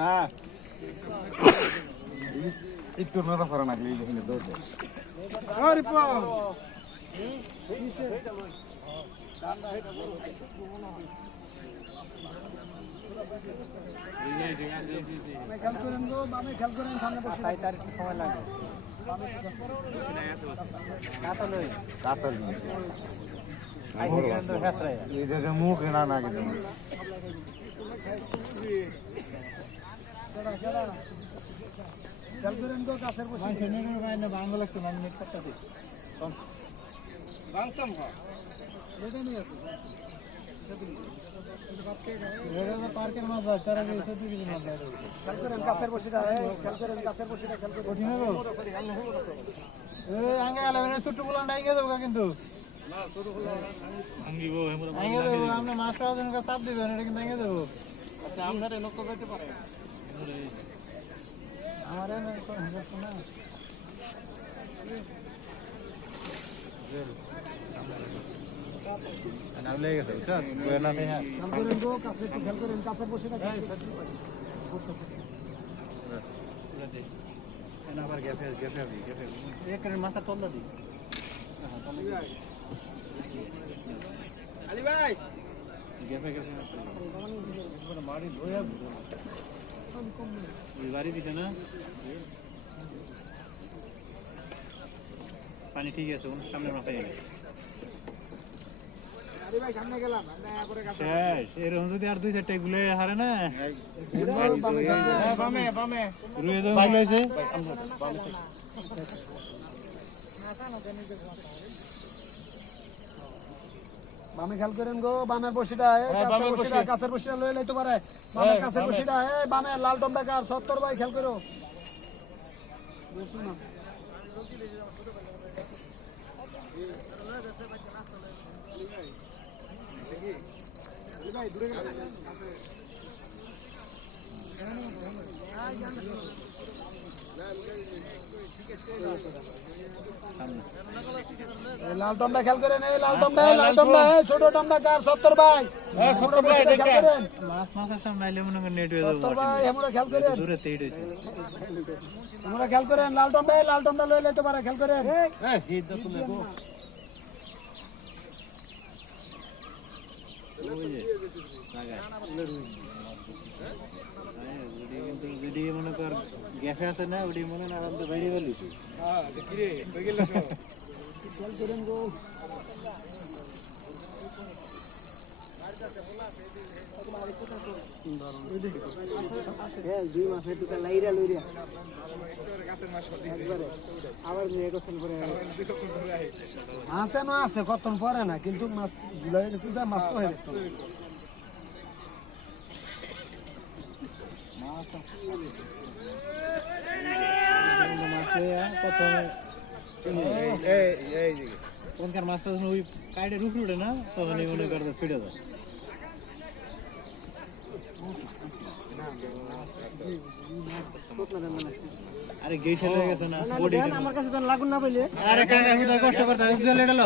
না একটু নড়া ফরা নাগলি এখানে দৌড়ে আরে পাও খেয়াল করেন গো বামে খেয়াল করেন সামনে বসে 5 তারিখ সময় লাগে কাতল এই মুখ না না কিন্তু খেয়াল করেন গো গাছের বসে বাংলা লাগছে মানে নেট করতেছি বাংতাম এটা নিয়ে আছে পার্কের মাছ তারা খেয়াল করেন গাছের বসিটা খেয়াল করেন গাছের বসিটা খেয়াল করেন ছোট্ট বলান ডাইঙ্গে যাবো কিন্তু আপনি মাছটা চাপ দিবেন এটা কিন্তু ভেঙে যাবো আচ্ছা আপনার নকল করতে পারেন আমার নাম লেগে গেছে বুঝছেন খেয়াল করেন কাছের বসে আবার গ্যাপে গ্যাপে গ্যাপে এখানে মাথা তল্লা দিই আলী ভাই গ্যাপে গ্যাপে মারি ধোয়া বাড়ি দিছে না পানি ঠিক আছে সামনে মাথায় এরকম যদি আর 2-4টা গুলে হারে না বামে খেয়াল করেন গো বামের বসিটা গাছের বসিটা লয়ে লাইতে পারে বামের গাছের বসিটা বামে লাল টমটা কার 70 ভাই খেয়াল করো লাল টমটা খেয়াল করেন এই লাল টমটা ছোট টমটা কার 70 ভাই 70 ভাই খেয়াল করেন মাছ মাছের সামনে আইলে মনে করেন নেট হয়ে যাবে 70 ভাই আমরা খেয়াল করেন দূরে তেইড হইছে আমরা খেয়াল করেন লাল টমটা লই লইতে পারে খেয়াল করেন এই হিট দাও তুলে গো ওই যে জায়গা যদি মনে কর গ্যাফে আছে না ওডি মনে না আরামে বাইরে গেলি হ্যাঁ কি রে কই গেল সব খেয়াল করেন গো দুই মাস হয়তো লাইরা লইরা আছে না আছে কতক্ষণ পরে না কিন্তু মাছ গুলা গেছে যা মাছ হয়ে গেছে কোনকার মাছটা ওই কাইডে রুখ উঠে না তখন এই মনে করতে ছুটে যায় আরে গেট হয়ে গেছে না বডি আমার কাছে তো লাগুন না বলে আরে কাকা হুদা কষ্ট করতে চলে গেল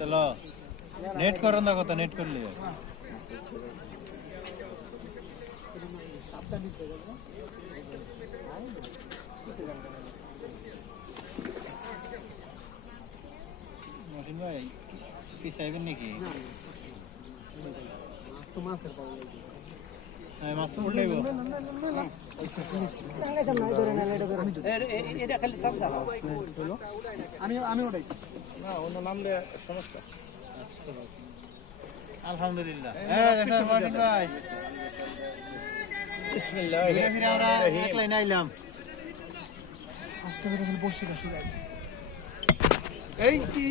চলো নেট করুন না কথা নেট করলে মশিন ভাই কি চাইবেন নাকি মাছের পাওয়া যায় মাছ উঠলে আমি ওটাই না অন্য নামলে সমস্যা আলহামদুলিল্লাহ ভাই বিসমিল্লাহ আমরা একলাই নাইলাম আজকে বসে এই কি